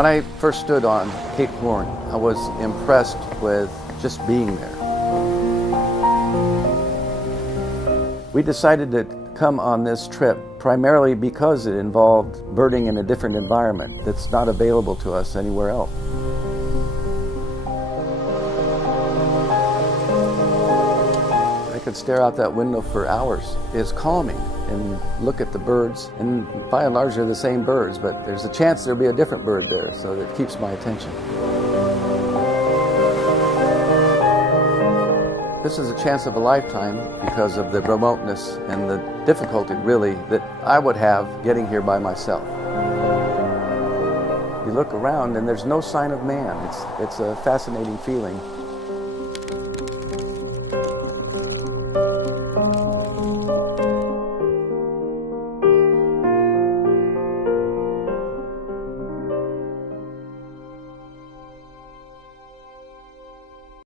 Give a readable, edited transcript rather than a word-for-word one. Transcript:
When I first stood on Cape Horn, I was impressed with just being there. We decided to come on this trip primarily because it involved birding in a different environment that's not available to us anywhere else. I could stare out that window for hours. It's calming and look at the birds, and by and large they're the same birds, but there's a chance there'll be a different bird there, so that keeps my attention. This is a chance of a lifetime because of the remoteness and the difficulty, really, that I would have getting here by myself. You look around and there's no sign of man. It's a fascinating feeling.